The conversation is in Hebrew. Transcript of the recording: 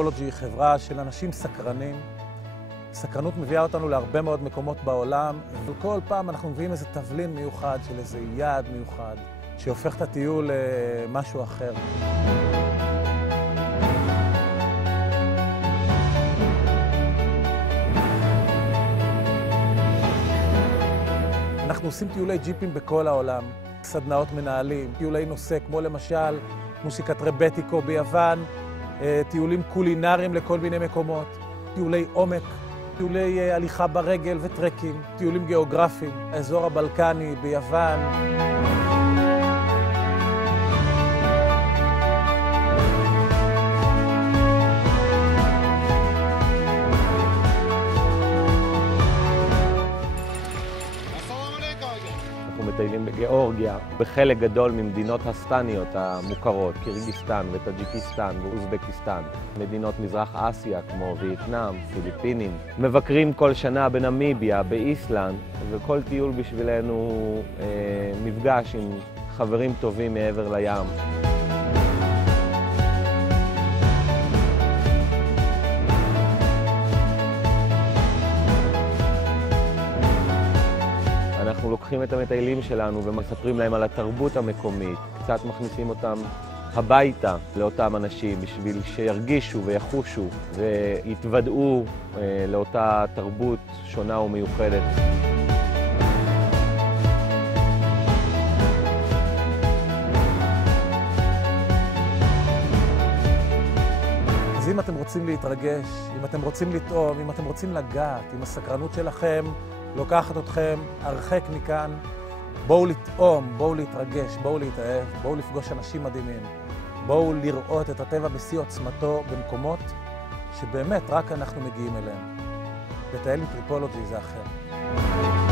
טריפולוגי היא חברה של אנשים סקרנים. סקרנות מביאה אותנו להרבה מאוד מקומות בעולם, וכל פעם אנחנו מביאים איזה תבלין מיוחד של איזה יעד מיוחד, שהופך את הטיול למשהו אחר. אנחנו עושים טיולי ג'יפים בכל העולם, סדנאות מנהלים, טיולי נושא, כמו למשל מוסיקת רבטיקו ביוון, טיולים קולינריים לכל מיני מקומות, טיולי עומק, טיולי הליכה ברגל וטרקים, טיולים גיאוגרפיים, האזור הבלקני ביוון. אנחנו מטיילים בגיאורגיה, בחלק גדול ממדינות הסטניות המוכרות, קירגיסטן וטאג'יקיסטן ואוזבקיסטן, מדינות מזרח אסיה כמו וייטנאם, פיליפינים. מבקרים כל שנה בנמיביה, באיסלנד, וכל טיול בשבילנו מפגש עם חברים טובים מעבר לים. אנחנו לוקחים את המטיילים שלנו ומספרים להם על התרבות המקומית, קצת מכניסים אותם הביתה לאותם אנשים בשביל שירגישו ויחושו ויתוודעו לאותה תרבות שונה ומיוחדת. אז אם אתם רוצים להתרגש, אם אתם רוצים לטעום, אם אתם רוצים לגעת, אם הסקרנות שלכם לוקחת אתכם הרחק מכאן, בואו לטעום, בואו להתרגש, בואו להתאהב, בואו לפגוש אנשים מדהימים, בואו לראות את הטבע בשיא עוצמתו במקומות שבאמת רק אנחנו מגיעים אליהם. לטייל עם טריפולוגי זה אחר.